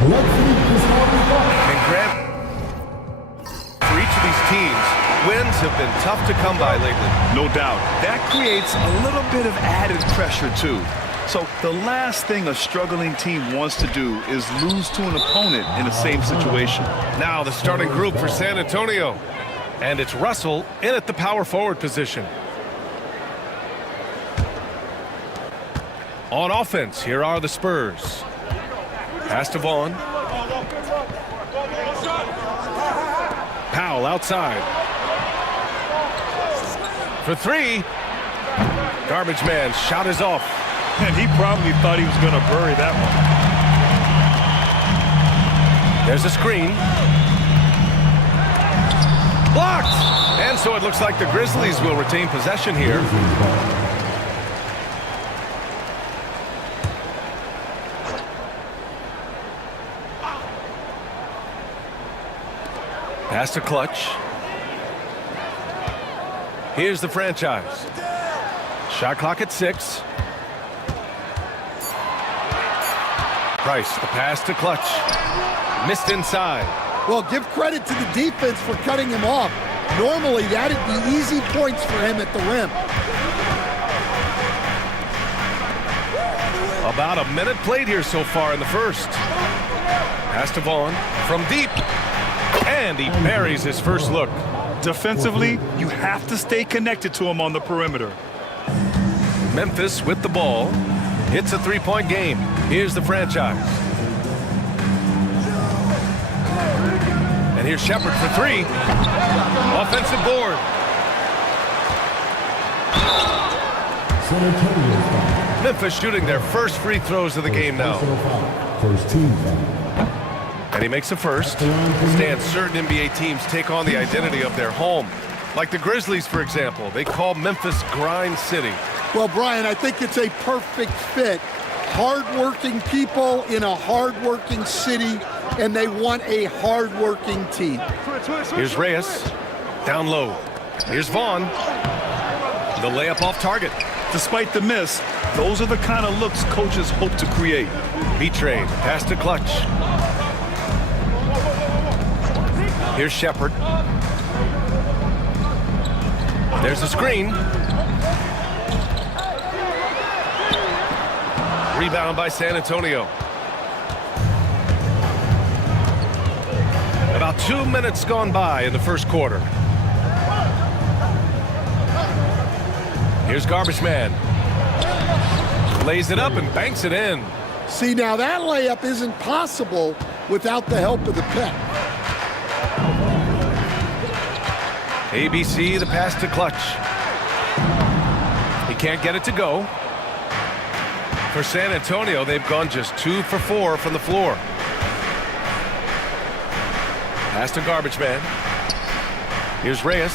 And Grant, for each of these teams, wins have been tough to come by lately. No doubt. That creates a little bit of added pressure, too. So the last thing a struggling team wants to do is lose to an opponent in the same situation. Now the starting group for San Antonio. And it's Russell in at the power forward position. On offense, here are the Spurs. Pass to Vaughn. Powell outside. For three. Garbage man shot is off. And he probably thought he was going to bury that one. There's a screen. Blocked! And so it looks like the Grizzlies will retain possession here. Pass to Clutch. Here's the franchise. Shot clock at 6. Price, the pass to Clutch. Missed inside. Well, give credit to the defense for cutting him off. Normally, that'd be easy points for him at the rim. About a minute played here so far in the first. Pass to Vaughn from deep. And he buries his first look. Defensively, you have to stay connected to him on the perimeter. Memphis with the ball. It's a three-point game. Here's the franchise. And here's Shepard for three. Offensive board. Memphis shooting their first free throws of the game now. And he makes a first. Stan, certain NBA teams take on the identity of their home. Like the Grizzlies, for example. They call Memphis Grind City. Well, Brian, I think it's a perfect fit. Hard-working people in a hard-working city, and they want a hard-working team. Here's Reyes. Down low. Here's Vaughn. The layup off target. Despite the miss, those are the kind of looks coaches hope to create. B-Trade. Pass to Clutch. Here's Shepard. There's a screen. Rebound by San Antonio. About 2 minutes gone by in the first quarter. Here's Garbage Man. Lays it up and banks it in. See, now that layup isn't possible without the help of the pick. ABC, the pass to Clutch. He can't get it to go. For San Antonio, they've gone just 2 for 4 from the floor. Pass to Garbage Man. Here's Reyes.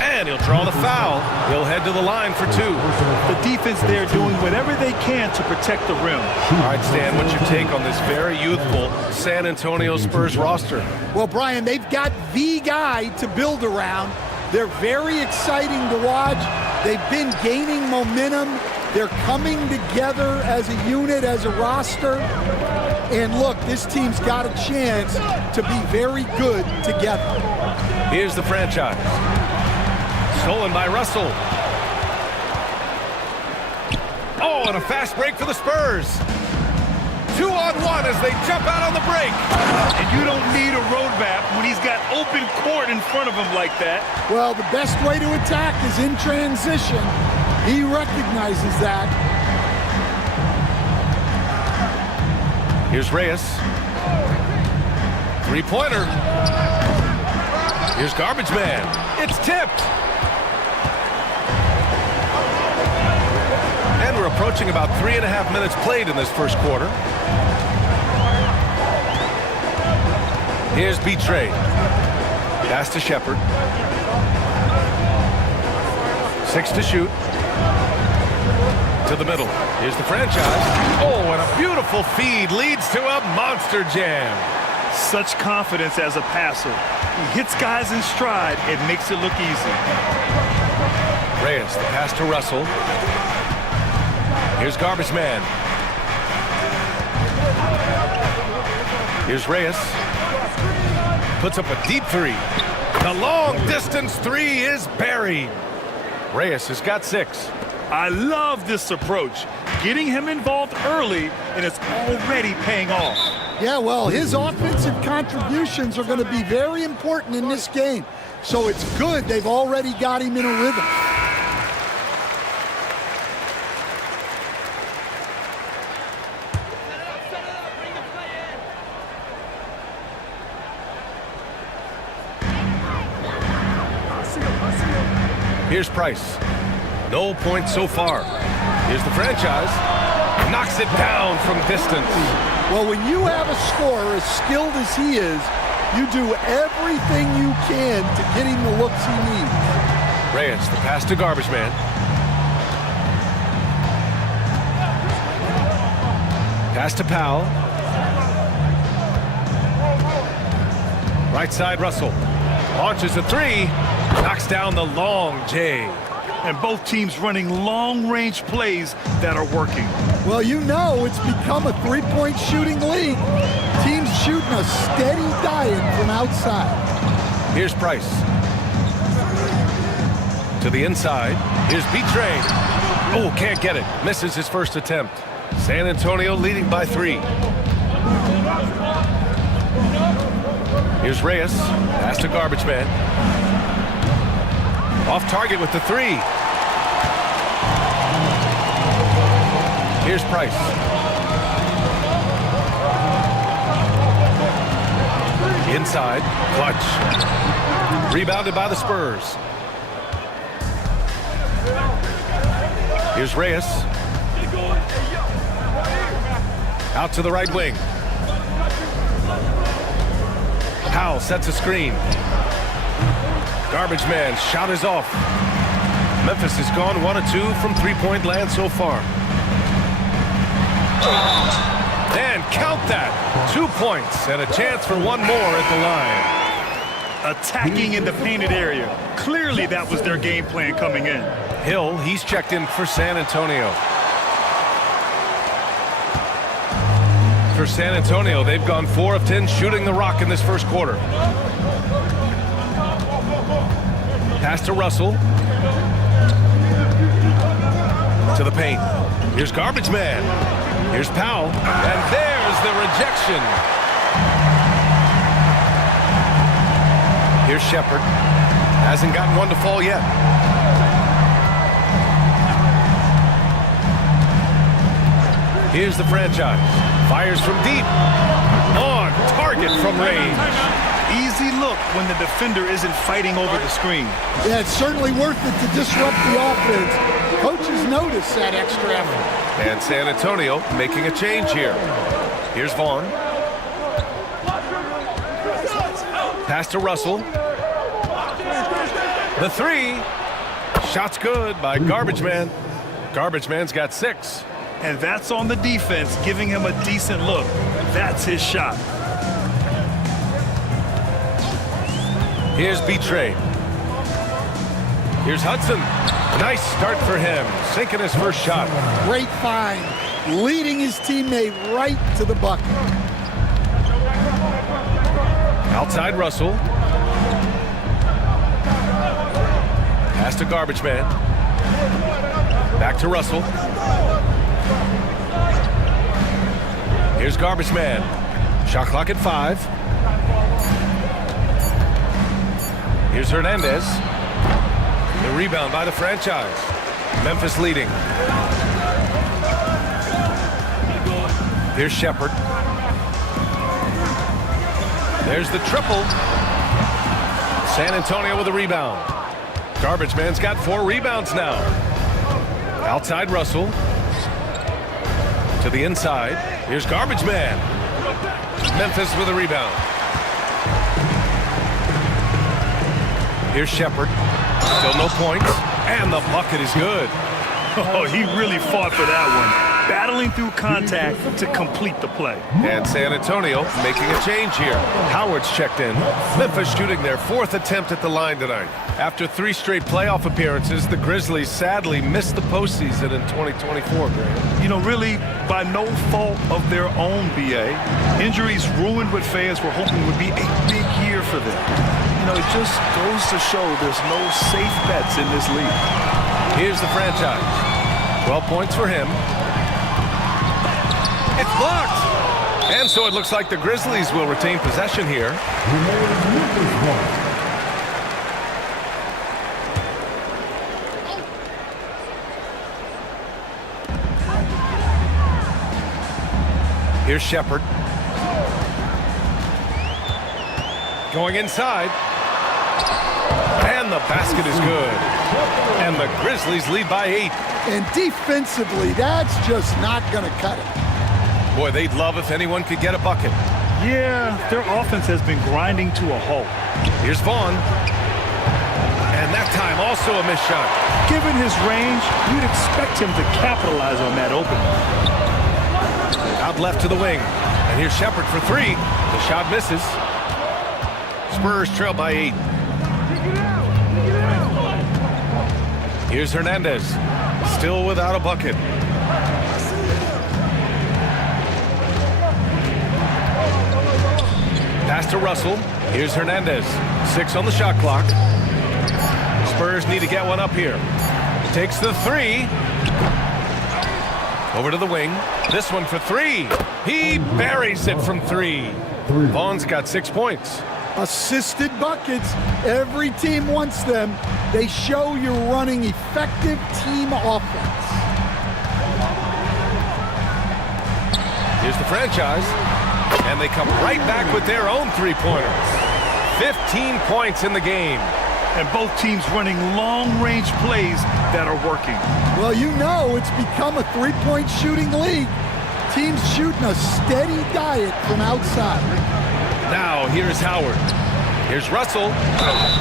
And he'll draw the foul. He'll head to the line for 2. The defense there doing whatever they can to protect the rim. All right, Stan, what's your take on this very youthful San Antonio Spurs roster? Well, Brian, they've got the guy to build around. They're very exciting to watch. They've been gaining momentum. They're coming together as a unit, as a roster. And look, this team's got a chance to be very good together. Here's the franchise. Stolen by Russell. Oh, and a fast break for the Spurs. 2-on-1 as they jump out on the break. And you don't need a roadmap when he's got open court in front of him like that. Well, the best way to attack is in transition. He recognizes that. Here's Reyes. Three-pointer. Here's Garbage Man. It's tipped. And we're approaching about 3.5 minutes played in this first quarter. Here's B-Trade. Pass to Shepard. 6 to shoot. To the middle. Here's the franchise. Oh, and a beautiful feed leads to a monster jam. Such confidence as a passer. He hits guys in stride and makes it look easy. Reyes, the pass to Russell. Here's Garbage Man. Here's Reyes. Puts up a deep three. The long distance three is buried. Reyes has got 6. I love this approach. Getting him involved early, and it's already paying off. Yeah, well, his offensive contributions are going to be very important in this game. So it's good they've already got him in a rhythm. Here's Price. No points so far. Here's the franchise. Knocks it down from distance. Well, when you have a scorer as skilled as he is, you do everything you can to get him the looks he needs. Reyes, the pass to Garbage Man. Pass to Powell. Right side, Russell. Launches a three. Knocks down the long J. And both teams running long-range plays that are working. Well, you know it's become a three-point shooting league. Teams shooting a steady diet from outside. Here's Price. To the inside. Here's B-Train. Oh, can't get it. Misses his first attempt. San Antonio leading by 3. Here's Reyes. Pass to Garbage Man. Off target with the 3. Here's Price. Inside. Clutch. Rebounded by the Spurs. Here's Reyes. Out to the right wing. Powell sets a screen. Garbage Man shot is off. Memphis has gone 1 of 2 from three-point land so far. And count that. 2 points and a chance for one more at the line. Attacking in the painted area. Clearly that was their game plan coming in. Hill, he's checked in for San Antonio. For San Antonio, they've gone 4 of 10 shooting the rock in this first quarter. Pass to Russell. To the paint. Here's Garbage Man. Here's Powell. And there's the rejection. Here's Shepard. Hasn't gotten one to fall yet. Here's the franchise. Fires from deep. On target from range. Easy look when the defender isn't fighting over the screen. Yeah, it's certainly worth it to disrupt the offense. Coaches notice that extra effort. And San Antonio making a change here. Here's Vaughn. Pass to Russell. The 3. Shot's good by Garbage Man. Garbage Man's got 6. And that's on the defense, giving him a decent look. That's his shot. Here's B-Train. Here's Hudson. Nice start for him. Sinking his first shot. Great find. Leading his teammate right to the bucket. Outside Russell. Pass to Garbage Man. Back to Russell. Here's Garbage Man. Shot clock at 5. Here's Hernandez. The rebound by the franchise. Memphis leading. Here's Shepard. There's the triple. San Antonio with a rebound. Garbage Man's got 4 rebounds now. Outside Russell. To the inside. Here's Garbage Man. Memphis with a rebound. Here's Shepard. Still no points. And the bucket is good. Oh, he really fought for that one. battling through contact to complete the play. And San Antonio making a change here. Howard's checked in. Memphis shooting their 4th attempt at the line tonight. After 3 straight playoff appearances, the Grizzlies sadly missed the postseason in 2024, Graham. You know, really by no fault of their own, BA. Injuries ruined what fans were hoping would be a big year for them. You know, it just goes to show there's no safe bets in this league. Here's the franchise. 12 points for him. It's blocked! And so it looks like the Grizzlies will retain possession here. Here's Shepherd. Going inside. And the basket is good. And the Grizzlies lead by 8. And defensively, that's just not going to cut it. Boy, they'd love if anyone could get a bucket. Yeah, their offense has been grinding to a halt. Here's Vaughn. And that time also a missed shot. Given his range, you'd expect him to capitalize on that opening. Out left to the wing. And here's Shepherd for 3. The shot misses. Spurs trail by 8. Here's Hernandez. Still without a bucket. Pass to Russell. Here's Hernandez. 6 on the shot clock. Spurs need to get one up here. Takes the 3. Over to the wing. This one for 3. He buries it from 3. Vaughn's got 6 points. Assisted buckets. Every team wants them. They show you're running effective team offense. Here's the franchise. And they come right back with their own 3-pointers. 15 points in the game. And both teams running long-range plays that are working. Well, you know it's become a 3-point shooting league. Teams shooting a steady diet from outside. Now, here's Howard. Here's Russell.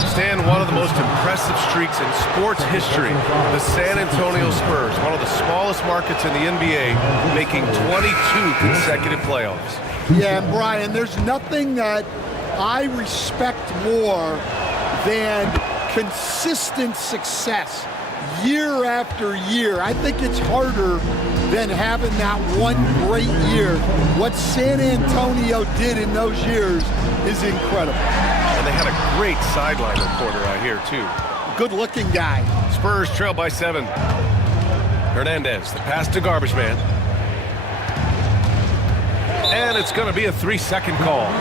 Stand one of the most impressive streaks in sports history. The San Antonio Spurs, one of the smallest markets in the NBA, making 22 consecutive playoffs. Yeah, and Brian, there's nothing that I respect more than consistent success year after year. I think it's harder than having that one great year. What San Antonio did in those years is incredible. And they had a great sideline reporter out here, too. Good-looking guy. Spurs trail by 7. Hernandez, the pass to Garbage Man. And it's going to be a 3-second call.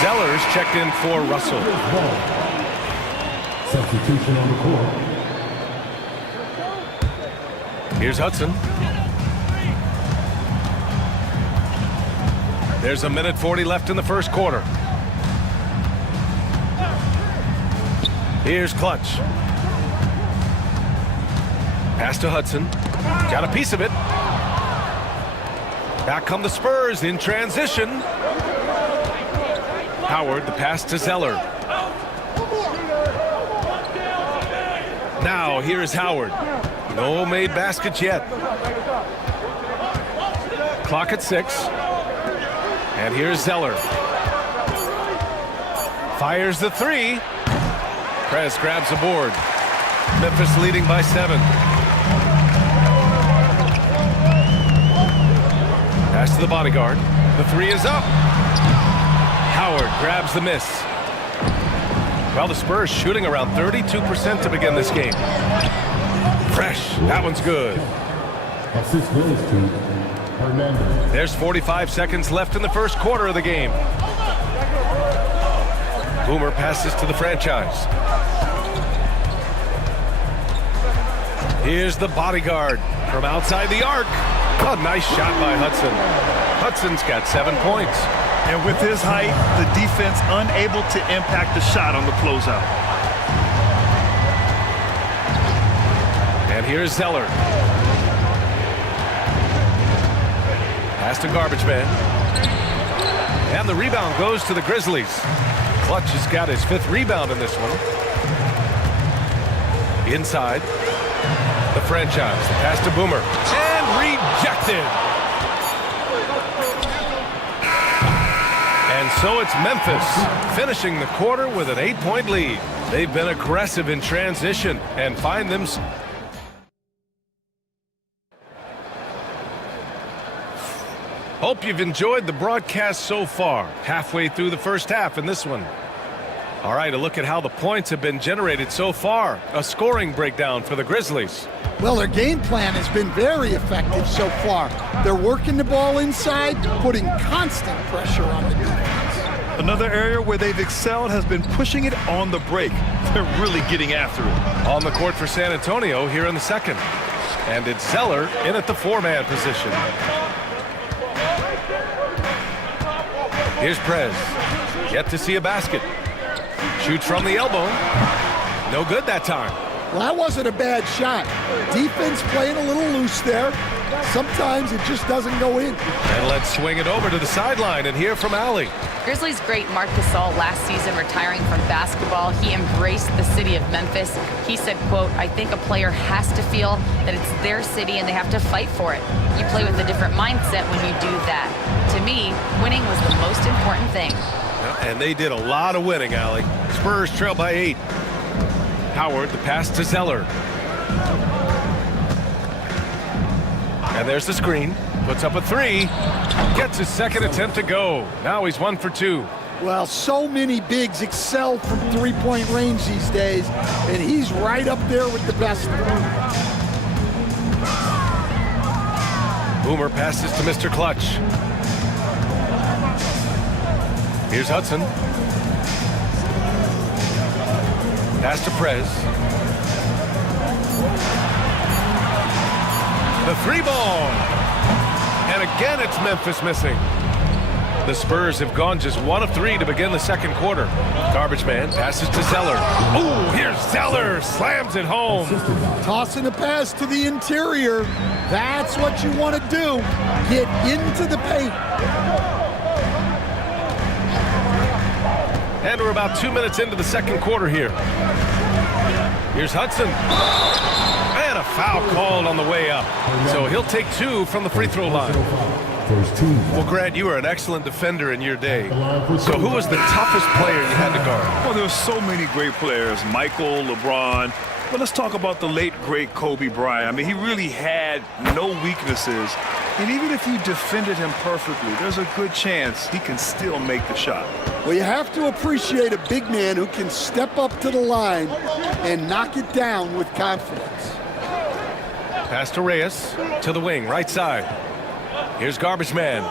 Zeller's checked in for Russell. Substitution on the court. Here's Hudson. There's a minute 40 left in the first quarter. Here's Clutch. Pass to Hudson. Got a piece of it. Back come the Spurs in transition. Howard, the pass to Zeller. Now, here's Howard. No made baskets yet. Clock at 6. And here's Zeller. Fires the 3. Prez grabs the board. Memphis leading by 7. Pass to the bodyguard. The 3 is up. Howard grabs the miss. Well, the Spurs shooting around 32% to begin this game. Fresh. That one's good. Assist goes to Hernandez. There's 45 seconds left in the first quarter of the game. Boomer passes to the franchise. Here's the bodyguard from outside the arc. A nice shot by Hudson. Hudson's got 7 points. And with his height, the defense unable to impact the shot on the closeout. And here's Zeller. Pass to Garbage Man. And the rebound goes to the Grizzlies. Clutch has got his 5th rebound in this one. Inside. The franchise. The pass to Boomer. And rejected. And so it's Memphis finishing the quarter with an 8-point lead. They've been aggressive in transition and find them. Hope you've enjoyed the broadcast so far. Halfway through the first half in this one. All right, a look at how the points have been generated so far. A scoring breakdown for the Grizzlies. Well, their game plan has been very effective so far. They're working the ball inside, putting constant pressure on the defense. Another area where they've excelled has been pushing it on the break. They're really getting after it. On the court for San Antonio here in the second. And it's Zeller in at the 4-man position. Here's Prez. Yet to see a basket. Shoots from the elbow. No good that time. Well, that wasn't a bad shot. Defense playing a little loose there. Sometimes it just doesn't go in. And let's swing it over to the sideline and hear from Allie. Grizzlies great Marc Gasol last season retiring from basketball. He embraced the city of Memphis. He said, quote, "I think a player has to feel that it's their city and they have to fight for it. You play with a different mindset when you do that. To me, winning was the most important thing." And they did a lot of winning, Allie. Spurs trail by 8. Howard, the pass to Zeller. And there's the screen. Puts up a 3. Gets his second attempt to go. Now he's 1 for 2. Well, so many bigs excel from three-point range these days, and he's right up there with the best of them. Boomer passes to Mr. Clutch. Here's Hudson. Pass to Prez. The 3 ball. And again, it's Memphis missing. The Spurs have gone just 1 of 3 to begin the second quarter. Garbage man passes to Zeller. Oh, here's Zeller. Slams it home. Tossing a pass to the interior. That's what you want to do. Get into the paint. And we're about 2 minutes into the second quarter here. Here's Hudson. And a foul called on the way up. So he'll take 2 from the free throw line. Well, Grant, you were an excellent defender in your day. So who was the toughest player you had to guard? Well, there's so many great players. Michael, LeBron. But let's talk about the late, great Kobe Bryant. I mean, he really had no weaknesses. And even if you defended him perfectly, there's a good chance he can still make the shot. Well, you have to appreciate a big man who can step up to the line and knock it down with confidence. Pass to Reyes, to the wing, right side. Here's Garbage Man.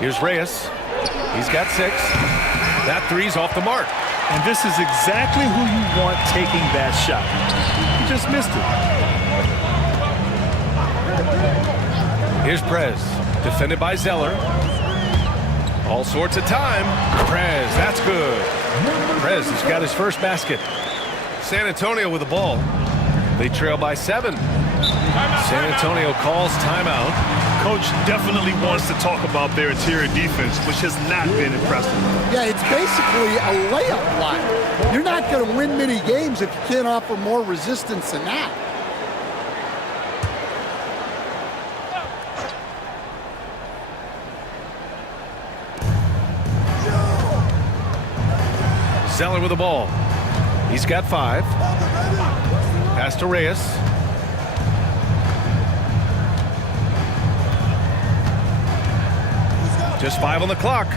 Here's Reyes. He's got 6. That 3's off the mark. And this is exactly who you want taking that shot. He just missed it. Here's Prez, defended by Zeller. All sorts of time. Prez, that's good. Prez has got his first basket. San Antonio with the ball. They trail by 7. San Antonio calls timeout. Coach definitely wants to talk about their interior defense, which has not been impressive. Yeah, it's basically a layup line. You're not going to win many games if you can't offer more resistance than that. Zeller with the ball. He's got 5. Pass to Reyes. Just 5 on the clock.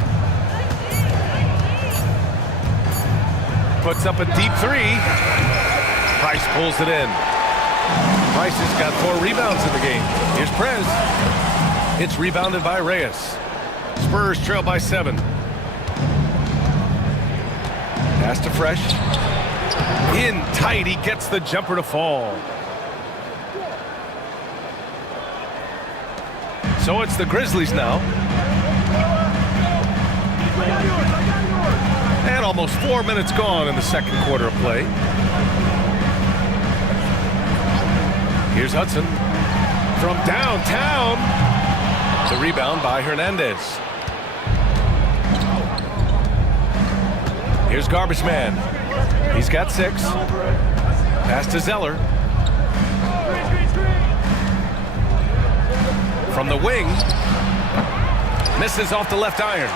Puts up a deep 3. Price pulls it in. Price has got 4 rebounds in the game. Here's Prez. It's rebounded by Reyes. Spurs trail by 7. Pass to Fresh. In tight, he gets the jumper to fall. So it's the Grizzlies now. And almost 4 minutes gone in the second quarter of play. Here's Hudson from downtown. The rebound by Hernandez. Here's Garbage Man. He's got 6. Pass to Zeller. From the wing. Misses off the left iron.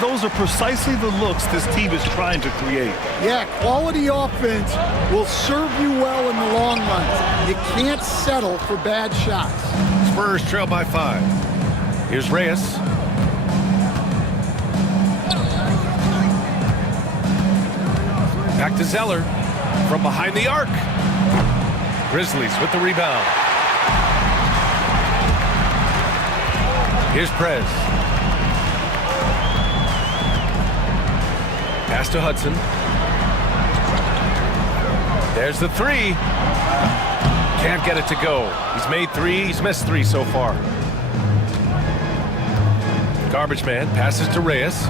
Those are precisely the looks this team is trying to create. Yeah, quality offense will serve you well in the long run. You can't settle for bad shots. Spurs trail by 5. Here's Reyes. Back to Zeller from behind the arc. Grizzlies with the rebound. Here's Prez. Pass to Hudson. There's the 3. Can't get it to go. He's made 3. He's missed 3 so far. Garbage man passes to Reyes.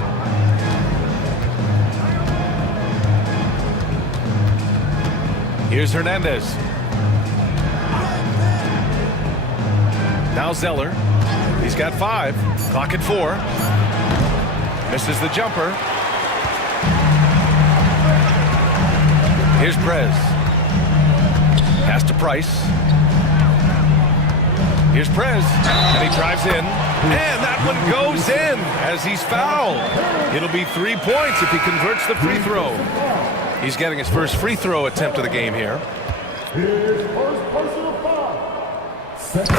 Here's Hernandez. Now Zeller. He's got 5. Clock at 4. Misses the jumper. Here's Prez. Pass to Price. Here's Prez. And he drives in. And that one goes in as he's fouled. It'll be 3 points if he converts the free throw. He's getting his first free throw attempt of the game here.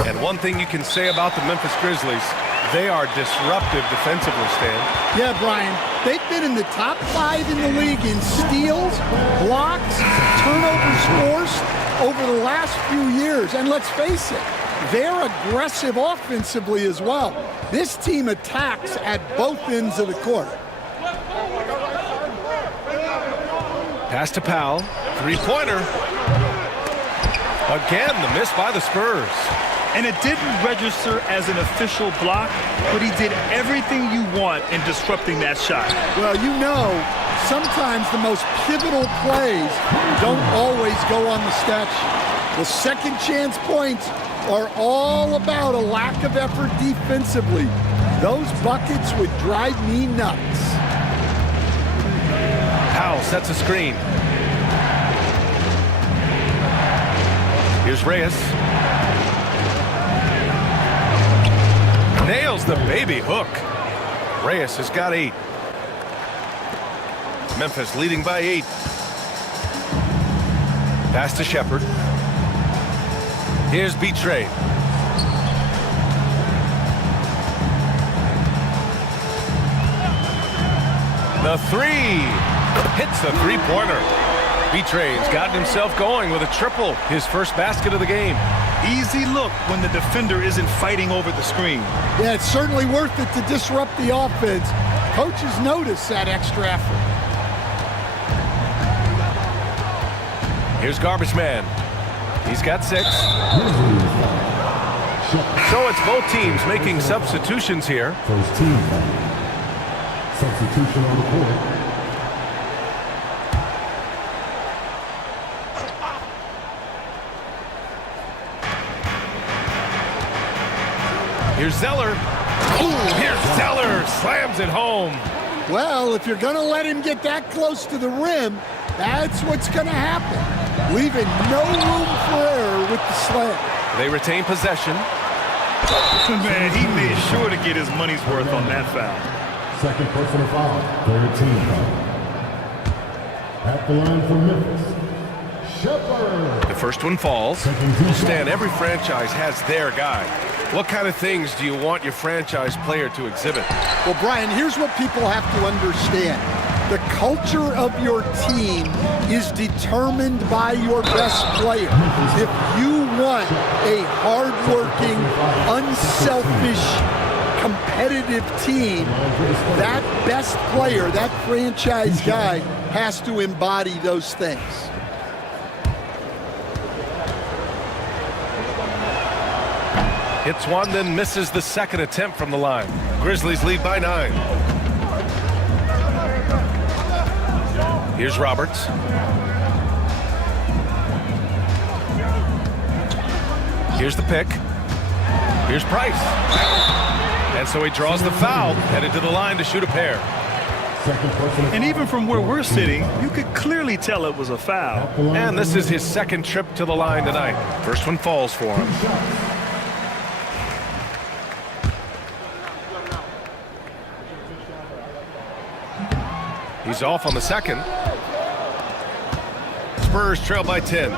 And one thing you can say about the Memphis Grizzlies, they are disruptive defensively, Stan. Yeah, Brian. They've been in the top 5 in the league in steals, blocks, turnovers forced over the last few years. And let's face it, they're aggressive offensively as well. This team attacks at both ends of the court. Pass to Powell. 3-pointer. Again, the miss by the Spurs. And it didn't register as an official block, but he did everything you want in disrupting that shot. Well, you know, sometimes the most pivotal plays don't always go on the stat sheet. The second chance points are all about a lack of effort defensively. Those buckets would drive me nuts. Powell sets a screen. Here's Reyes. Nails the baby hook. Reyes has got 8. Memphis leading by 8. Pass to Shepard. Here's Betray. The 3. Hits the 3-pointer. Betray's gotten himself going with a triple. His first basket of the game. Easy look when the defender isn't fighting over the screen. Yeah, it's certainly worth it to disrupt the offense. Coaches notice that extra effort. Here's Garbage Man. He's got 6. So it's both teams making substitutions here. First team. Substitution on the court. Here's Zeller. Ooh, here's Zeller. Slams it home. Well, if you're going to let him get that close to the rim, that's what's going to happen. Leaving no room for error with the slam. They retain possession. Man, he made sure to get his money's worth on that foul. Second personal foul. Third team foul. At the line for Memphis, Shepard. The first one falls. Well, Stan, every franchise has their guy. What kind of things do you want your franchise player to exhibit? Well, Brian, here's what people have to understand. The culture of your team is determined by your best player. If you want a hardworking, unselfish, competitive team, that best player, that franchise guy, has to embody those things. Hits one, then misses the second attempt from the line. Grizzlies lead by 9. Here's Roberts. Here's the pick. Here's Price. And so he draws the foul, headed to the line to shoot a pair. Second personal And even from where we're sitting, you could clearly tell it was a foul. And this is his second trip to the line tonight. First one falls for him. He's off on the second. Spurs trail by 10.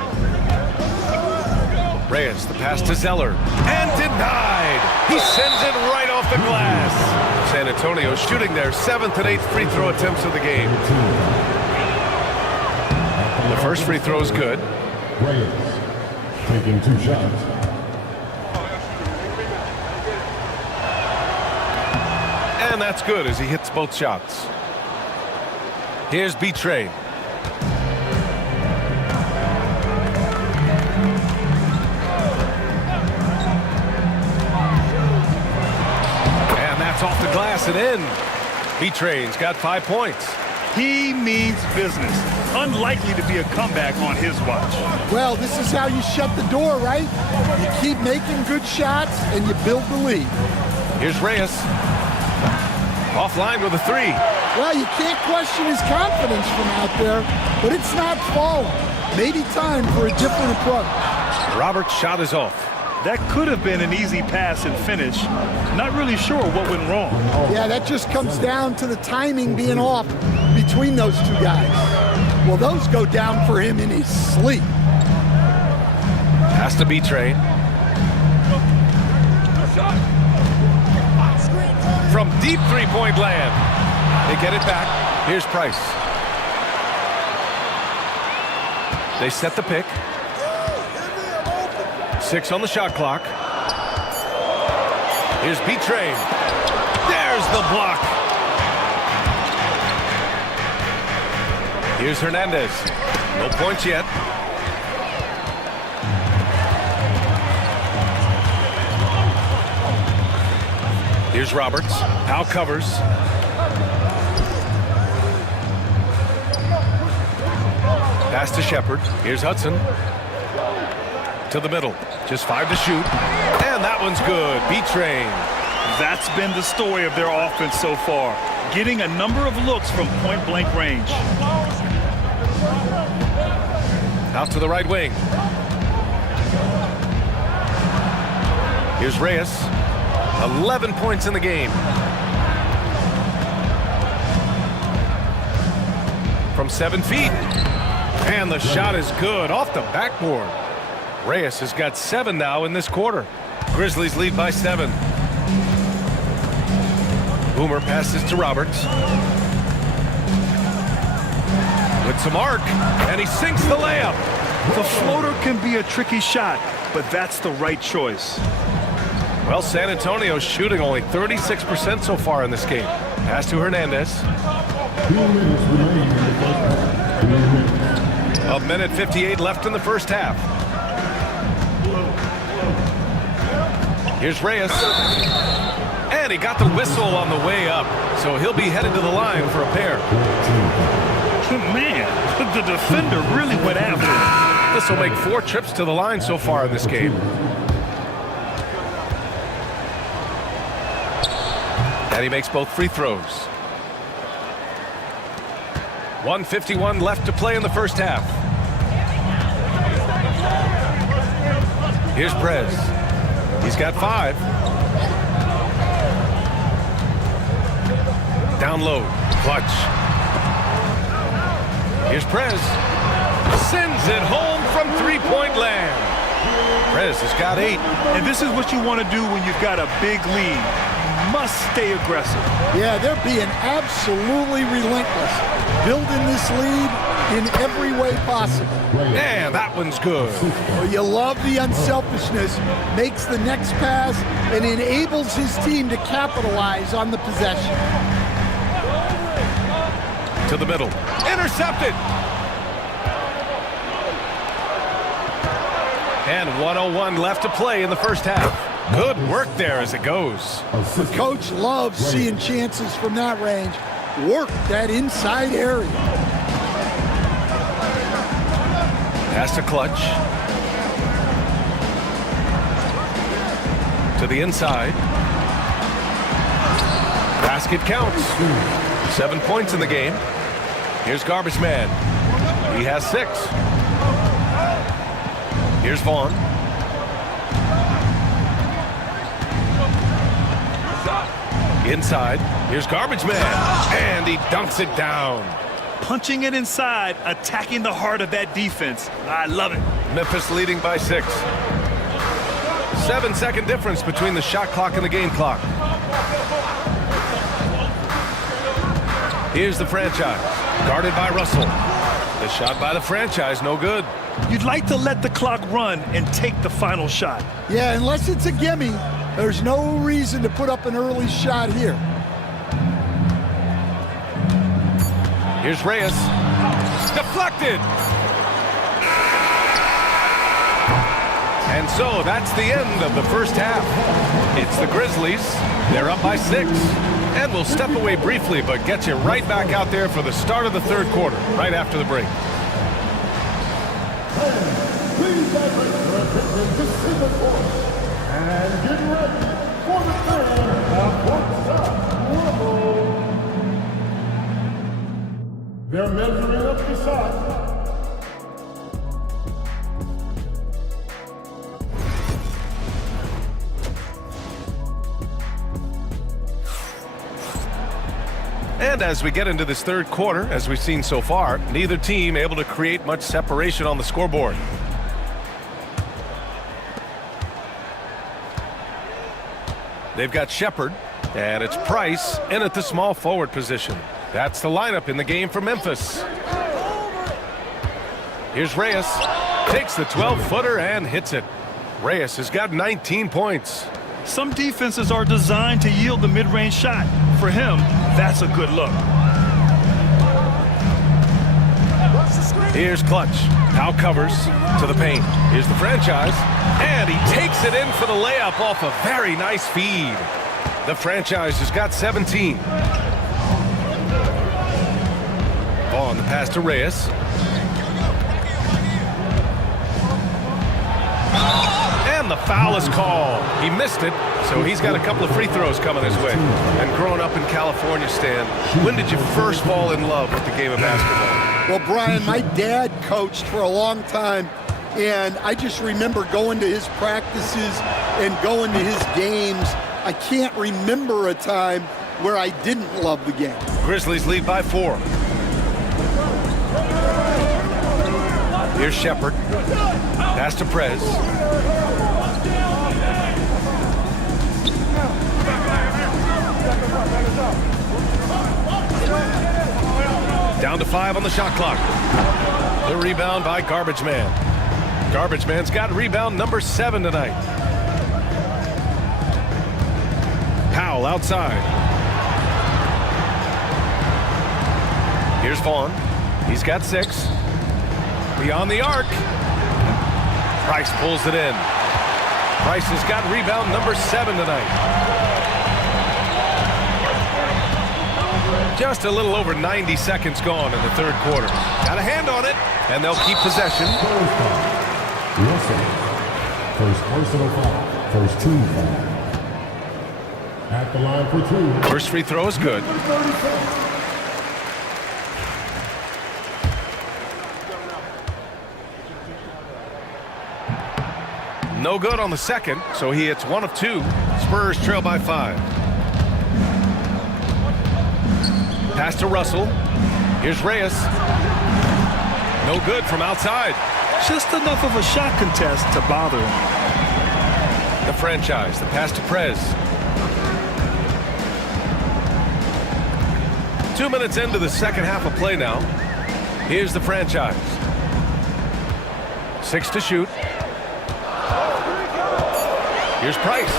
Reyes, the pass to Zeller. And denied! He sends it right off the glass. San Antonio shooting their 7th and 8th free throw attempts of the game. The first free throw is good. Reyes taking 2 shots. And that's good as he hits both shots. Here's B-Train. And that's off the glass and in. B-Train's got 5 points. He means business. Unlikely to be a comeback on his watch. Well, this is how you shut the door, right? You keep making good shots and you build the lead. Here's Reyes. Offline with a 3. Well, you can't question his confidence from out there, but it's not falling. Maybe time for a different approach. Roberts' shot is off. That could have been an easy pass and finish. Not really sure what went wrong. Yeah, that just comes down to the timing being off between those two guys. Well, those go down for him in his sleep. Has to be Train. From deep three-point land. They get it back. Here's Price. They set the pick. 6 on the shot clock. Here's B-Train. There's the block. Here's Hernandez. No points yet. Here's Roberts. Powell covers. Pass to Shepard. Here's Hudson. To the middle. Just 5 to shoot. And that one's good. B-Train. That's been the story of their offense so far. Getting a number of looks from point-blank range. Out to the right wing. Here's Reyes. 11 points in the game. From 7 feet. And the shot is good off the backboard. Reyes has got 7 now in this quarter. Grizzlies lead by 7. Boomer passes to Roberts. With some arc, and he sinks the layup. The floater can be a tricky shot, but that's the right choice. Well, San Antonio's shooting only 36% so far in this game. Pass to Hernandez. 2 minutes remaining in the first half. 2 minutes. A minute 58 left in the first half. Here's Reyes. And he got the whistle on the way up. So he'll be headed to the line for a pair. Man, the defender really went after him. This will make 4 trips to the line so far in this game. And he makes both free throws. 1:51 left to play in the first half. Here's Prez. He's got 5. Down low. Clutch. Here's Prez. Sends it home from three-point land. Prez has got 8. And this is what you want to do when you've got a big lead. Must stay aggressive. Yeah, they're being absolutely relentless. Building this lead in every way possible. And that one's good. Well, you love the unselfishness. Makes the next pass and enables his team to capitalize on the possession. To the middle. Intercepted. And 1:01 left to play in the first half. Good work there as it goes. The coach loves seeing chances from that range. Work that inside area. Pass to Clutch. To the inside. Basket counts. 7 points in the game. Here's Garbage Man. He has 6. Here's Vaughn. Inside. Here's Garbage Man. And he dunks it down. Punching it inside, attacking the heart of that defense. I love it. Memphis leading by 6. 7-second difference between the shot clock and the game clock. Here's the franchise. Guarded by Russell. The shot by the franchise, no good. You'd like to let the clock run and take the final shot. Yeah, unless it's a gimme, there's no reason to put up an early shot here. Here's Reyes. Deflected. And so that's the end of the first half. It's the Grizzlies. They're up by 6. And we'll step away briefly, but get you right back out there for the start of the third quarter, right after the break. Please direct your attention to center court and get ready for the third half-court rumble. They're measuring up the shot. And as we get into this third quarter, as we've seen so far, neither team able to create much separation on the scoreboard. They've got Shepard, and it's Price in at the small forward position. That's the lineup in the game for Memphis. Here's Reyes. Takes the 12-footer and hits it. Reyes has got 19 points. Some defenses are designed to yield the mid-range shot. For him, that's a good look. Here's Clutch. Now covers to the paint. Here's the franchise. And he takes it in for the layup off a very nice feed. The franchise has got 17. On the pass to Reyes. And the foul is called. He missed it, so he's got a couple of free throws coming his way. And growing up in California, Stan, when did you first fall in love with the game of basketball? Well, Brian, my dad coached for a long time, and I just remember going to his practices and going to his games. I can't remember a time where I didn't love the game. Grizzlies lead by 4. Here's Shepard. Pass to Prez. Down to 5 on the shot clock. The rebound by Garbage Man. Garbage Man's got rebound number 7 tonight. Powell outside. Here's Vaughn. He's got 6. Beyond the arc. Price pulls it in. Price has got rebound number 7 tonight. Just a little over 90 seconds gone in the third quarter. Got a hand on it, and they'll keep possession. Russell. First personal foul. First team foul. At the line for 2. First free throw is good. No good on the second, so he hits 1 of 2. Spurs trail by 5. Pass to Russell. Here's Reyes. No good from outside. Just enough of a shot contest to bother him. The franchise. The pass to Prez. 2 minutes into the second half of play now. Here's the franchise. 6 to shoot. Here's Price.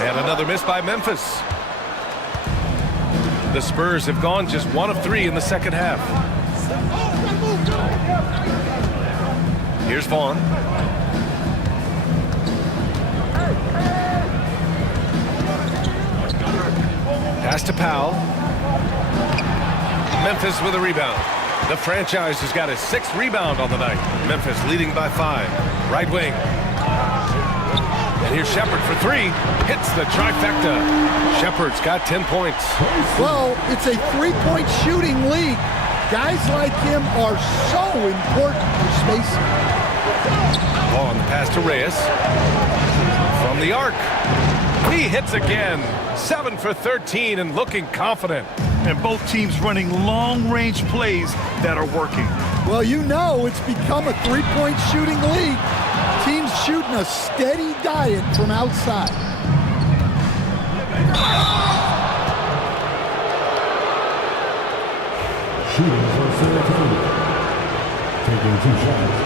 And another miss by Memphis. The Spurs have gone just 1 of 3 in the second half. Here's Vaughn. Pass to Powell. Memphis with a rebound. The franchise has got his 6th rebound on the night. Memphis leading by 5. Right wing. And here's Shepard for three. Hits the trifecta. Shepard's got 10 points. Well, it's a three-point shooting league. Guys like him are so important for spacing. Ball on the pass to Reyes. From the arc. He hits again. 7 for 13 and looking confident. And both teams running long-range plays that are working. Well, you know it's become a three-point shooting league. Teams shooting a steady diet from outside. Shooting for San Antonio. Taking 2 shots.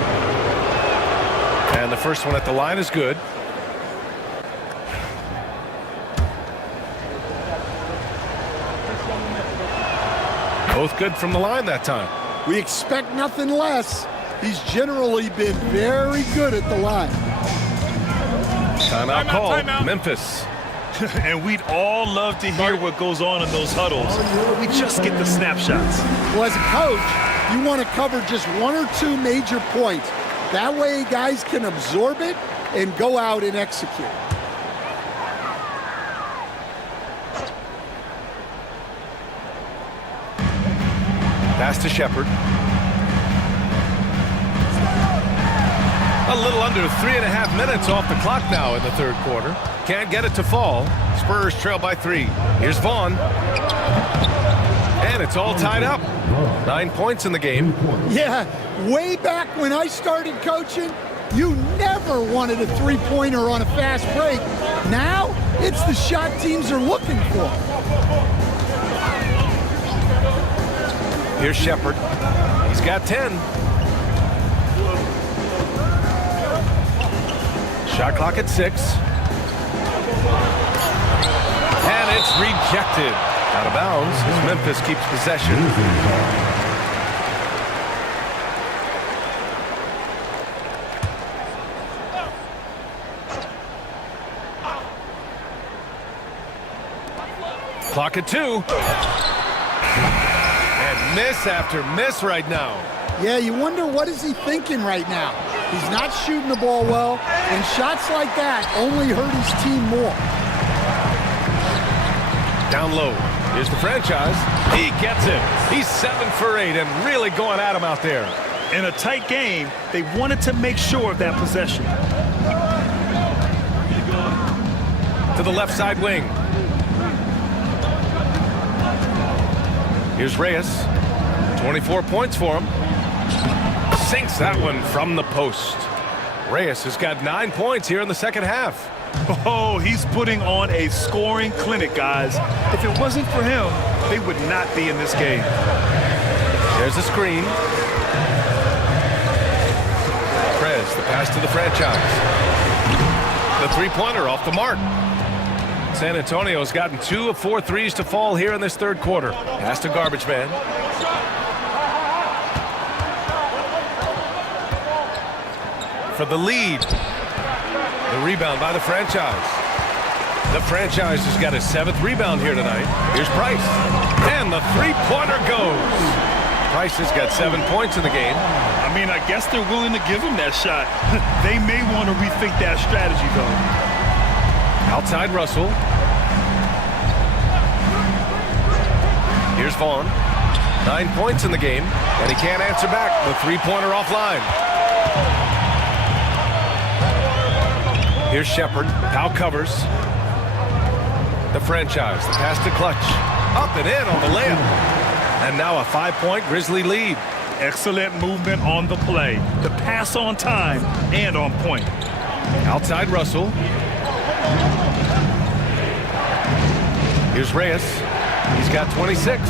And the first one at the line is good. Both good from the line that time. We expect nothing less. He's generally been very good at the line. Timeout call, Memphis. And we'd all love to hear what goes on in those huddles. We just get the snapshots. Well, as a coach, you want to cover just 1 or 2 major points. That way guys can absorb it and go out and execute. Pass to Shepard. A little under 3.5 minutes off the clock now in the third quarter. Can't get it to fall. Spurs trail by 3. Here's Vaughn. And it's all tied up. 9 points in the game. Yeah, way back when I started coaching, you never wanted a three-pointer on a fast break. Now, it's the shot teams are looking for. Here's Shepard. He's got 10. Shot clock at 6. And it's rejected. Out of bounds as Memphis keeps possession. Clock at 2. And miss after miss right now. Yeah, you wonder what is he thinking right now. He's not shooting the ball well, and shots like that only hurt his team more. Down low. Here's the franchise. He gets it. He's 7 for 8 and really going at him out there. In a tight game, they wanted to make sure of that possession. To the left side wing. Here's Reyes. 24 points for him. Sinks that one from the post. Reyes has got 9 points here in the second half. Oh, he's putting on a scoring clinic, guys. If it wasn't for him, they would not be in this game. There's a screen. Prez, the pass to the franchise. The three-pointer off the mark. San Antonio's gotten 2 of 4 threes to fall here in this third quarter. Pass to Garbage Man. For the lead. The rebound by the franchise. The franchise has got his 7th rebound here tonight. Here's Price. And the three-pointer goes. Price has got 7 points in the game. I mean, I guess they're willing to give him that shot. They may want to rethink that strategy, though. Outside Russell. Here's Vaughn. 9 points in the game, and he can't answer back. The three-pointer offline. Here's Shepard. Powell covers. The franchise. The pass to Clutch. Up and in on the layup. And now a 5-point Grizzly lead. Excellent movement on the play. The pass on time and on point. Outside Russell. Here's Reyes. He's got 26.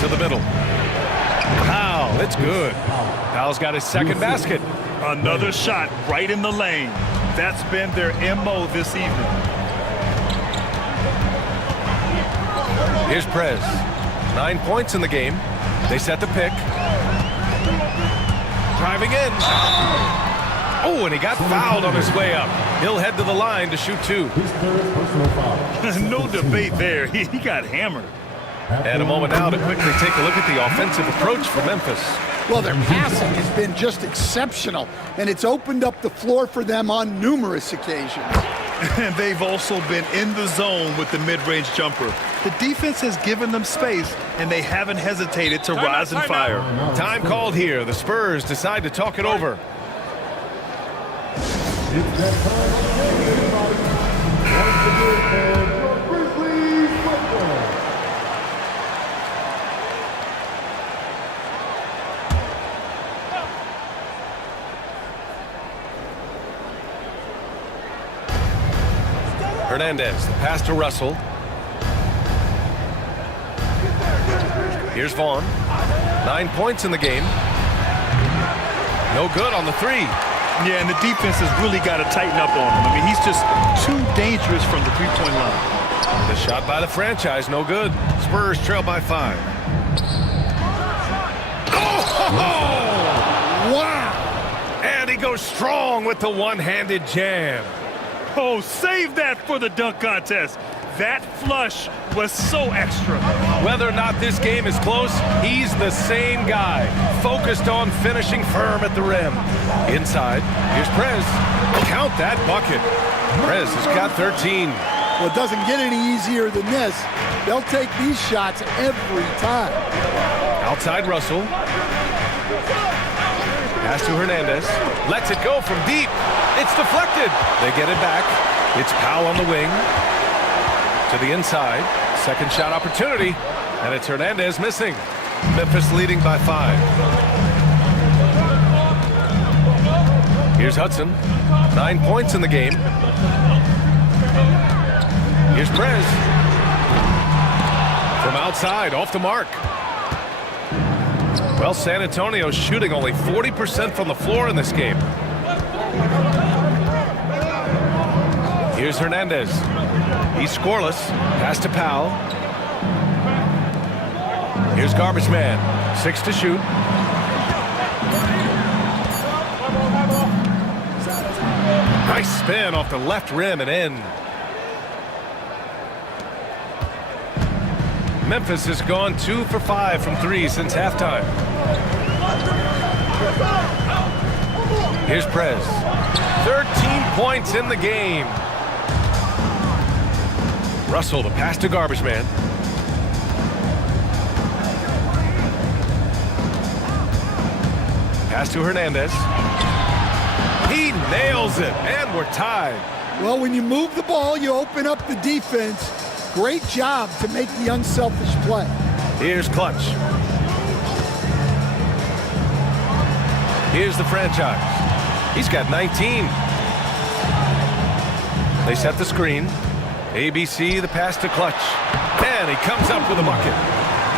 To the middle. Powell, it's good. Powell's got his second basket. Another shot right in the lane. That's been their MO this evening. Here's Prez. 9 points in the game. They set the pick. Driving in. Oh, and he got fouled on his way up. He'll head to the line to shoot 2. His third personal foul. No debate there. He got hammered. And a moment now to quickly take a look at the offensive approach for Memphis. Well, their passing has been just exceptional, and it's opened up the floor for them on numerous occasions. And they've also been in the zone with the mid-range jumper. The defense has given them space, and they haven't hesitated to rise and fire. Time called here. The Spurs decide to talk it over. It's that time of the game, everybody. Once again, for Grizzlies football. Hernandez, the pass to Russell. Here's Vaughn. 9 points in the game. No good on the three. Yeah, and the defense has really got to tighten up on him. I mean, he's just too dangerous from the three-point line. The shot by the franchise, no good. Spurs trail by 5. Oh! Wow! And he goes strong with the one-handed jam. Oh, save that for the dunk contest. That flush was so extra. Whether or not this game is close, he's the same guy, focused on finishing firm at the rim. Inside, here's Prez. Count that bucket. Prez has got 13. Well, it doesn't get any easier than this. They'll take these shots every time. Outside Russell. Pass to Hernandez. Lets it go from deep. It's deflected. They get it back. It's Powell on the wing. To the inside. Second shot opportunity. And it's Hernandez missing. Memphis leading by 5. Here's Hudson. 9 points in the game. Here's Prez. From outside, off the mark. Well, San Antonio's shooting only 40% from the floor in this game. Here's Hernandez. He's scoreless. Pass to Powell. Here's Garbage Man. 6 to shoot. Nice spin off the left rim and in. Memphis has gone 2 for 5 from 3 since halftime. Here's Prez. 13 points in the game. Russell, the pass to Garbage Man. Pass to Hernandez. He nails it, and we're tied. Well, when you move the ball, you open up the defense. Great job to make the unselfish play. Here's Clutch. Here's the franchise. He's got 19. They set the screen. ABC, the pass to Clutch. And he comes up with a bucket.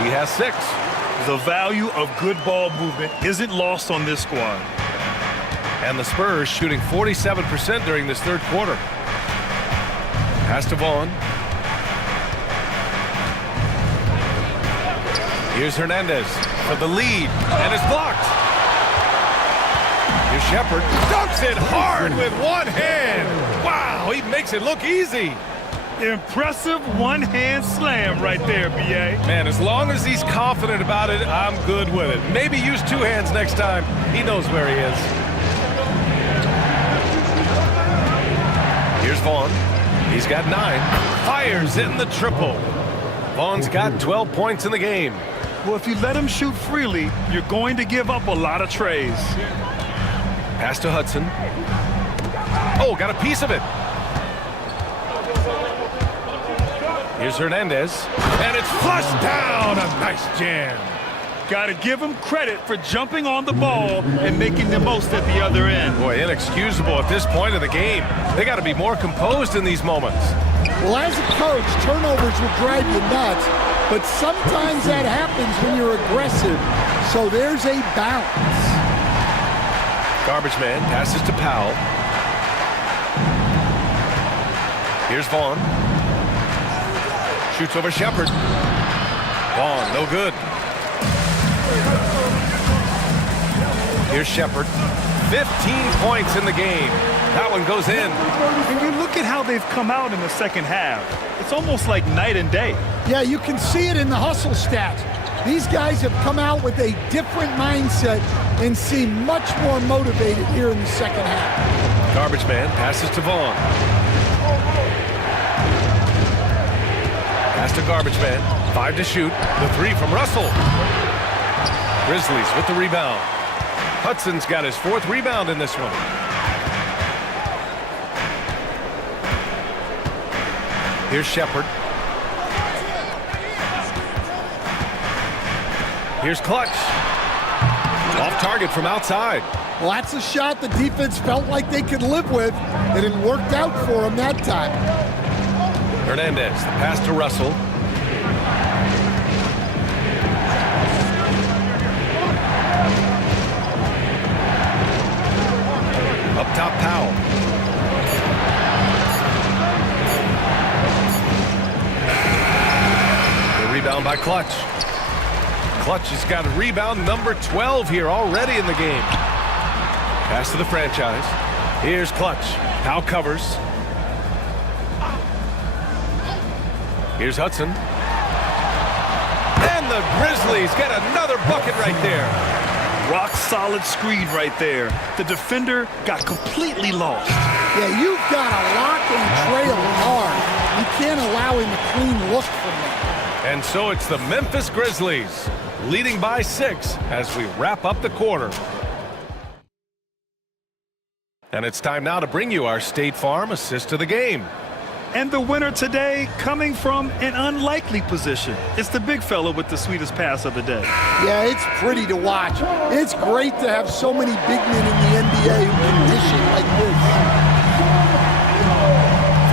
He has 6. The value of good ball movement isn't lost on this squad. And the Spurs shooting 47% during this third quarter. Pass to Vaughn. Here's Hernandez for the lead, and it's blocked. Here's Shepard. Dunks it hard with one hand. Wow, he makes it look easy. Impressive one-hand slam right there, B.A. Man, as long as he's confident about it, I'm good with it. Maybe use 2 hands next time. He knows where he is. Here's Vaughn. He's got 9. Fires in the triple. Vaughn's got 12 points in the game. Well, if you let him shoot freely, you're going to give up a lot of trays. Pass to Hudson. Oh, got a piece of it. Here's Hernandez. And it's flushed down. A nice jam. Got to give him credit for jumping on the ball and making the most at the other end. Boy, inexcusable at this point of the game. They got to be more composed in these moments. Well, as a coach, turnovers will drive you nuts, but sometimes that happens when you're aggressive. So there's a balance. Garbage Man passes to Powell. Here's Vaughn. Shoots over Shepard. Vaughn, no good. Here's Shepard. 15 points in the game. That one goes in. And you look at how they've come out in the second half. It's almost like night and day. Yeah, you can see it in the hustle stats. These guys have come out with a different mindset and seem much more motivated here in the second half. Garbage man passes to Vaughn. Pass to Garbage man. 5 to shoot. The 3 from Russell. Grizzlies with the rebound. Hudson's got his 4th rebound in this one. Here's Shepard. Here's Clutch. Off target from outside. Well, that's a shot the defense felt like they could live with, and it worked out for them that time. Hernandez, the pass to Russell. Up top, Powell. The rebound by Clutch. Clutch has got rebound number 12 here already in the game. Pass to the franchise. Here's Clutch. Powell covers. Here's Hudson. And the Grizzlies get another bucket right there. Rock solid screen right there. The defender got completely lost. Yeah, you've got to lock and trail hard. You can't allow him a clean look from there. And so it's the Memphis Grizzlies leading by 6 as we wrap up the quarter. And it's time now to bring you our State Farm assist of the game. And the winner today coming from an unlikely position. It's the big fella with the sweetest pass of the day. Yeah, it's pretty to watch. It's great to have so many big men in the NBA who can dish it like this.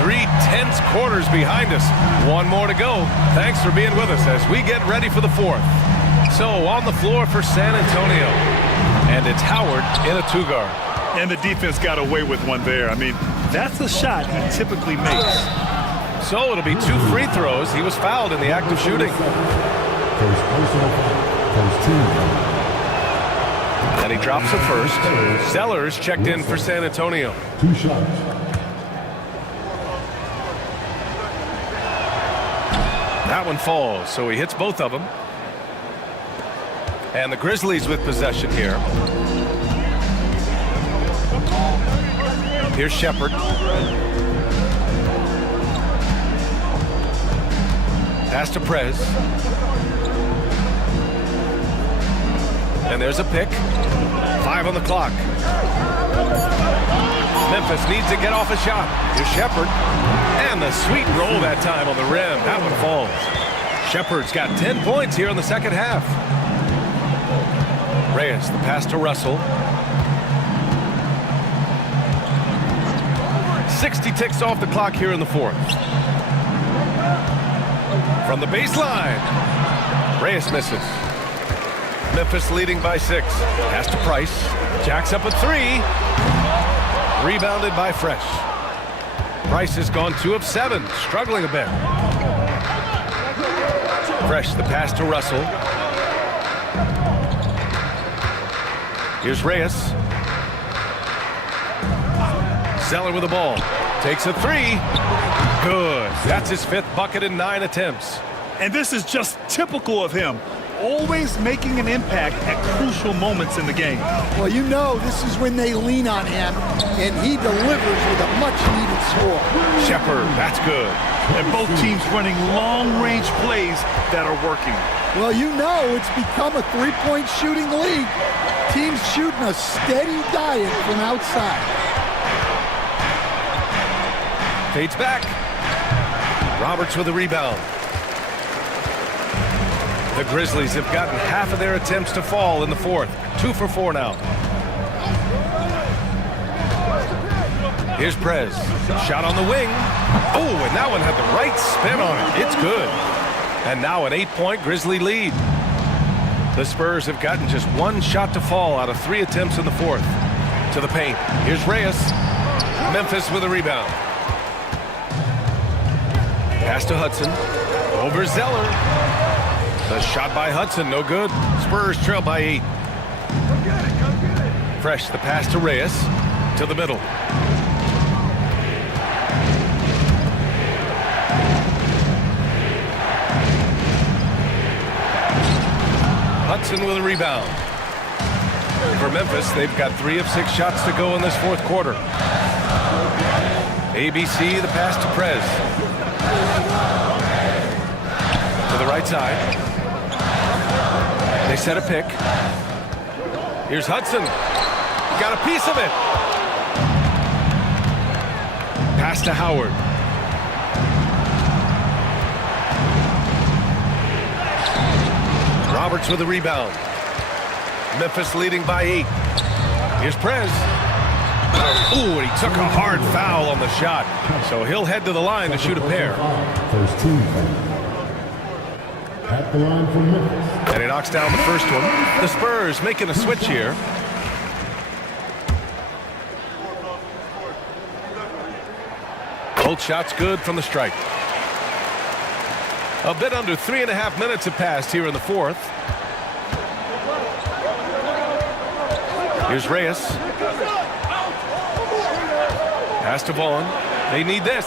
3 tense quarters behind us. 1 more to go. Thanks for being with us as we get ready for the 4th. So on the floor for San Antonio. And it's Howard in a 2-guard. And the defense got away with one there. I mean, that's a shot he typically makes. So it'll be 2 free throws. He was fouled in the act of shooting. First personal foul. First team. And he drops the first. Sellers checked in for San Antonio. 2 shots. That one falls, so he hits both of them. And the Grizzlies with possession here. Here's Shepard. Pass to Prez. And there's a pick. 5 on the clock. Memphis needs to get off a shot. Here's Shepard. And the sweet roll that time on the rim. That one falls. Shepard's got 10 points here in the second half. Reyes, the pass to Russell. 60 ticks off the clock here in the 4th. From the baseline. Reyes misses. Memphis leading by 6. Pass to Price. Jacks up a 3. Rebounded by Fresh. Price has gone 2 of 7. Struggling a bit. Fresh, the pass to Russell. Here's Reyes. Zeller with the ball. Takes a 3. Good. That's his 5th bucket in 9 attempts. And this is just typical of him. Always making an impact at crucial moments in the game. Well, you know this is when they lean on him, and he delivers with a much-needed score. Shepard, that's good. And both teams running long-range plays that are working. Well, you know it's become a 3-point shooting league. Teams shooting a steady diet from outside. Fades back. Roberts with a rebound. The Grizzlies have gotten half of their attempts to fall in the 4th. 2 for 4 now. Here's Prez. Shot on the wing. Oh, and that one had the right spin on it. It's good. And now an 8-point Grizzly lead. The Spurs have gotten just 1 shot to fall out of 3 attempts in the 4th. To the paint. Here's Reyes. Memphis with a rebound. Pass to Hudson. Over Zeller. The shot by Hudson, no good. Spurs trail by 8. Fresh, the pass to Reyes. To the middle. Hudson with a rebound. For Memphis, they've got 3 of 6 shots to go in this fourth quarter. ABC, the pass to Prez. To the right side. They set a pick. Here's Hudson. Got a piece of it. Pass to Howard. Roberts with a rebound. Memphis leading by 8. Here's Prez. Ooh, and he took a hard foul on the shot. So he'll head to the line to shoot a pair. First team foul. At the line for Memphis. And he knocks down the first one. The Spurs making a switch here. Both shots good from the strike. A bit under 3.5 minutes have passed here in the fourth. Here's Reyes. Pass to Vaughn. They need this.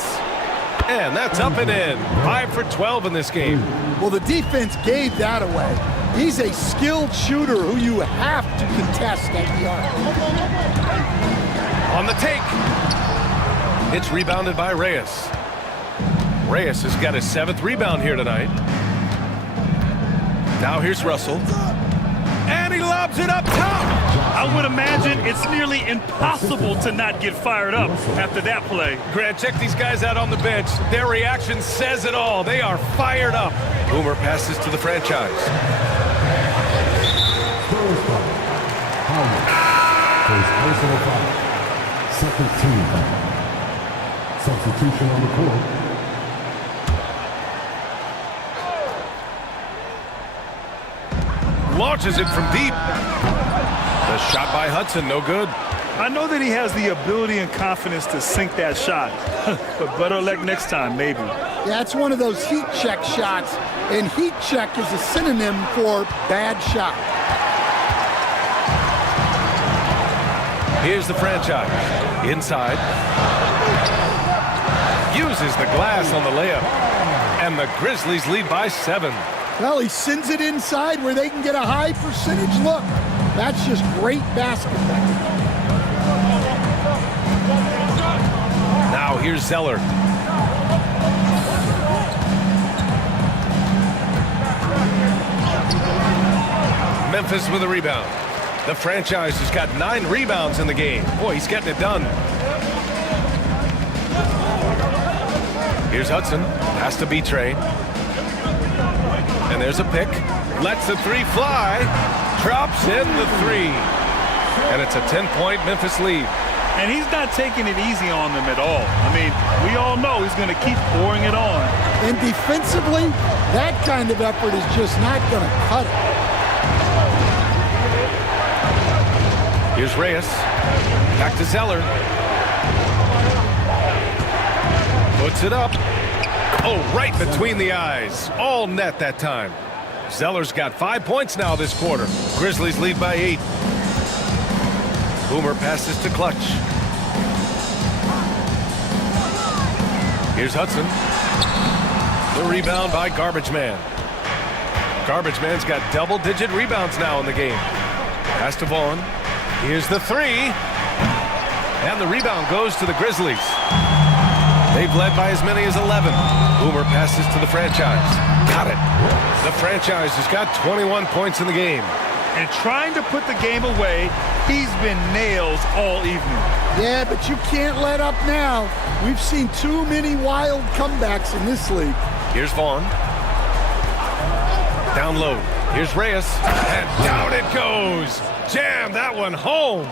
And that's up and in. 5 for 12 in this game. Well, the defense gave that away. He's a skilled shooter who you have to contest at the arc. On the take. It's rebounded by Reyes. Reyes has got his 7th rebound here tonight. Now here's Russell. And he lobs it up top. I would imagine it's nearly impossible to not get fired up after that play. Grant, check these guys out on the bench. Their reaction says it all. They are fired up. Boomer passes to the franchise. First foul. Howard. First personal foul. Second team foul. Substitution on the court. Launches it from deep. The shot by Hudson, no good. I know that he has the ability and confidence to sink that shot, but better luck next time, maybe. Yeah, it's one of those heat check shots, and heat check is a synonym for bad shot. Here's the franchise. Inside. Uses the glass on the layup. And the Grizzlies lead by 7. Well, he sends it inside where they can get a high percentage look. That's just great basketball. Now here's Zeller. Memphis with a rebound. The franchise has got 9 rebounds in the game. Boy, he's getting it done. Here's Hudson. Has to be Trey. And there's a pick. Lets the 3 fly. Drops in the 3. And it's a 10-point Memphis lead. And he's not taking it easy on them at all. I mean, we all know he's going to keep pouring it on. And defensively, that kind of effort is just not going to cut it. Here's Reyes. Back to Zeller. Puts it up. Oh, right between the eyes. All net that time. Zeller's got 5 points now this quarter. Grizzlies lead by 8. Boomer passes to Clutch. Here's Hudson. The rebound by Garbage Man. Garbage Man's got double-digit rebounds now in the game. Pass to Vaughn. Here's the 3. And the rebound goes to the Grizzlies. They've led by as many as 11. Boomer passes to the franchise. Got it. The franchise has got 21 points in the game. And trying to put the game away, he's been nails all evening. Yeah, but you can't let up now. We've seen too many wild comebacks in this league. Here's Vaughn. Down low. Here's Reyes. And down it goes. Jam that one home.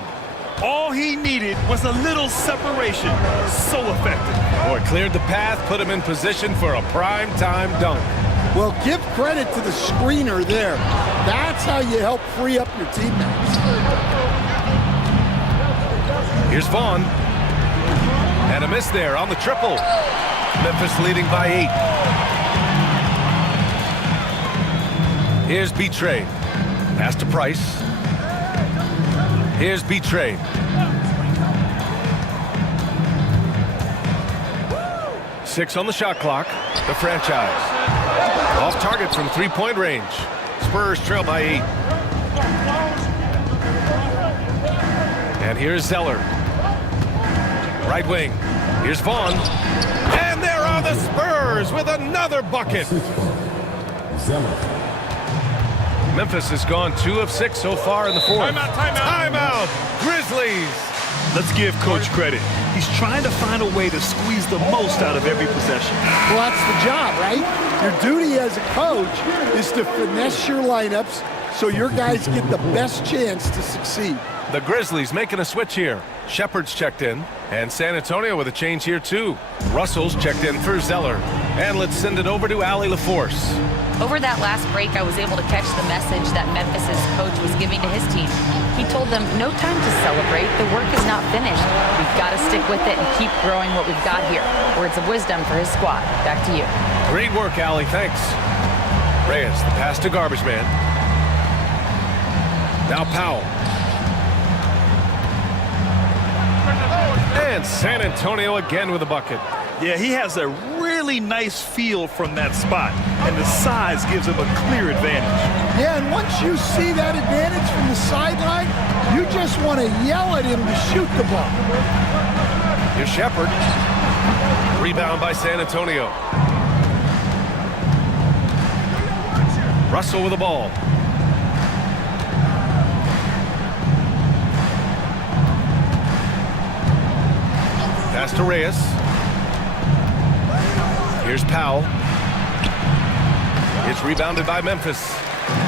All he needed was a little separation. So effective. Boy, cleared the path, put him in position for a prime-time dunk. Well, give credit to the screener there. That's how you help free up your teammates. Here's Vaughn. And a miss there on the triple. Memphis leading by 8. Here's B-Trey. Pass to Price. Here's B-Trey. Six on the shot clock. The franchise. Off target from 3-point range. Spurs trail by 8. And here's Zeller. Right wing. Here's Vaughn. And there are the Spurs with another bucket. Memphis has gone 2 of 6 so far in the fourth. Timeout. Grizzlies. Let's give Coach credit. He's trying to find a way to squeeze the most out of every possession. Well, that's the job, right? Your duty as a coach is to finesse your lineups so your guys get the best chance to succeed. The Grizzlies making a switch here. Shepard's checked in, and San Antonio with a change here too. Russell's checked in for Zeller. And let's send it over to Allie LaForce. Over that last break, I was able to catch the message that Memphis's coach was giving to his team. He told them, no time to celebrate. The work is not finished. We've got to stick with it and keep growing what we've got here. Words of wisdom for his squad. Back to you. Great work, Allie. Thanks. Reyes, the pass to Garbage Man. Now Powell. And San Antonio again with a bucket. Yeah, he has a really nice feel from that spot, and the size gives him a clear advantage. Yeah, and once you see that advantage from the sideline, you just want to yell at him to shoot the ball. Here's Shepard. Rebound by San Antonio. Russell with the ball. Pass to Reyes. Here's Powell. It's rebounded by Memphis.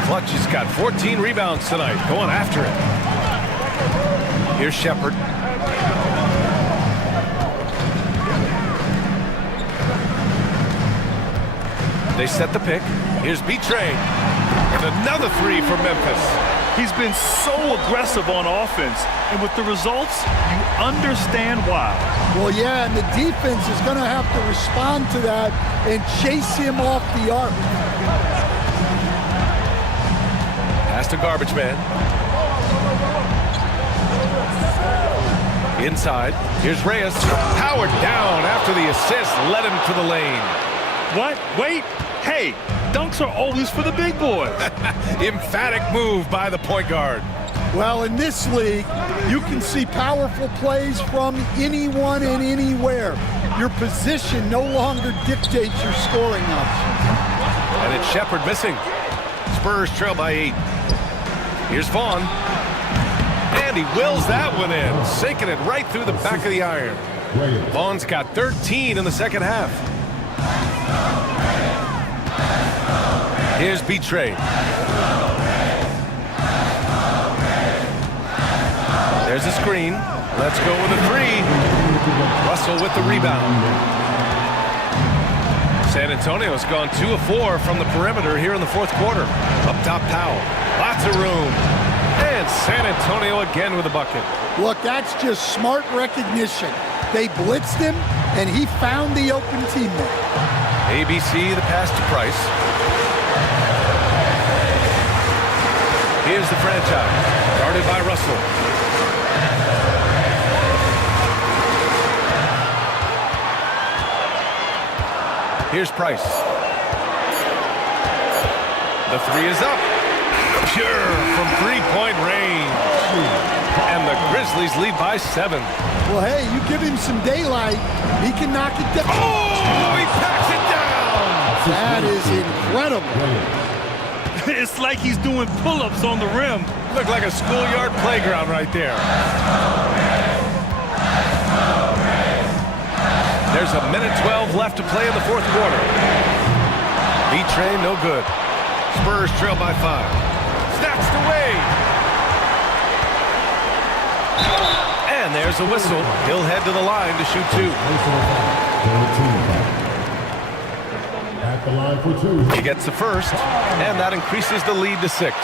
Clutch has got 14 rebounds tonight. Going after it. Here's Shepard. They set the pick. Here's B-Train. And another three for Memphis. He's been so aggressive on offense, and with the results, you understand why. Well, yeah, and the defense is going to have to respond to that and chase him off the arc. Pass to Garbage Man. Inside. Here's Reyes. Powered down after the assist. Led him to the lane. What? Wait. Hey, dunks are always for the big boys. Emphatic move by the point guard. Well, in this league, you can see powerful plays from anyone and anywhere. Your position no longer dictates your scoring options. And it's Shepard missing. Spurs trail by 8. Here's Vaughn. And he wills that one in, sinking it right through the back of the iron. Vaughn's got 13 in the second half. Here's B-Trade. There's a screen. Let's go with a three. Russell with the rebound. San Antonio's gone 2 of 4 from the perimeter here in the fourth quarter. Up top, Powell. Lots of room. And San Antonio again with a bucket. Look, that's just smart recognition. They blitzed him, and he found the open teammate. ABC, the pass to Price. Here's the franchise, guarded by Russell. Here's Price. The three is up. Pure from three-point range. And the Grizzlies lead by 7. Well, hey, you give him some daylight, he can knock it down. Oh, he packs it down. That is incredible. It's like he's doing pull-ups on the rim. Looked like a schoolyard playground right there. There's a minute 12 left to play in the fourth quarter. B-Train, no good. Spurs trail by 5. Snatched away. And there's a whistle. He'll head to the line to shoot 2. At the line for 2. He gets the first, and that increases the lead to 6.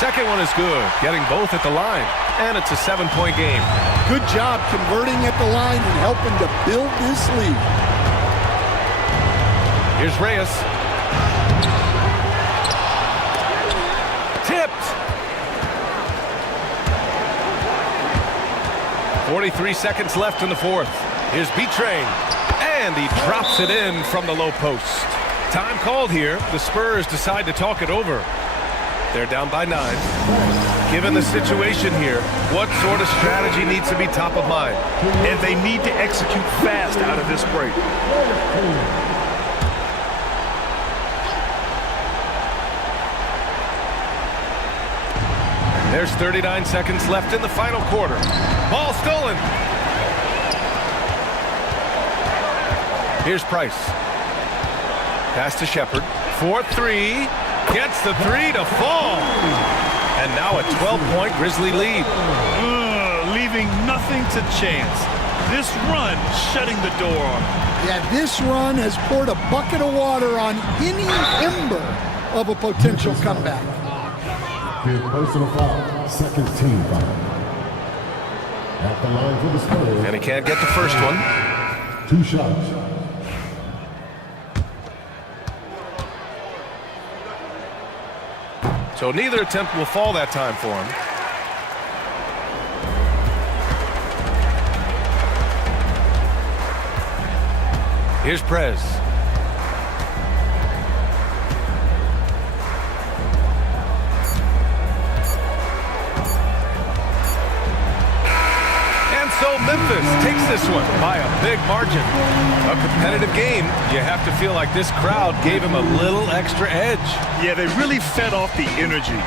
Second one is good, getting both at the line, and it's a 7-point game. Good job converting at the line and helping to build this lead. Here's Reyes. Tipped. 43 seconds left in the fourth. Here's B-Train, and he drops it in from the low post. Time called here. The Spurs decide to talk it over. They're down by 9. Given the situation here, what sort of strategy needs to be top of mind? And they need to execute fast out of this break. There's 39 seconds left in the final quarter. Ball stolen. Here's Price. Pass to Shepard. 4-3. Gets the 3 to fall. And now a 12-point Grizzly lead. Leaving nothing to chance. This run shutting the door on them. Yeah, this run has poured a bucket of water on any ember of a potential comeback. Personal foul, second team foul. At the line for the Spurs. And he can't get the first one. 2 shots. So neither attempt will fall that time for him. Here's Prez. So Memphis takes this one by a big margin. A competitive game. You have to feel like this crowd gave him a little extra edge. Yeah, they really fed off the energy.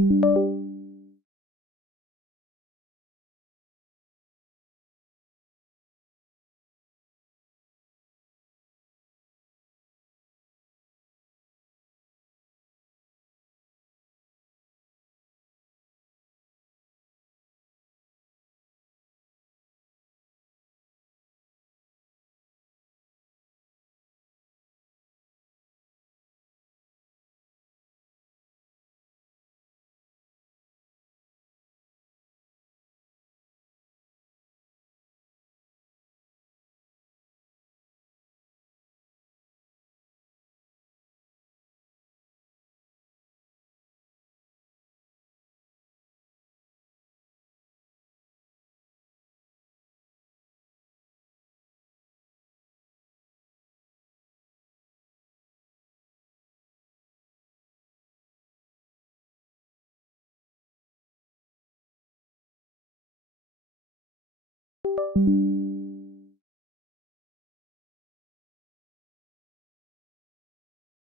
you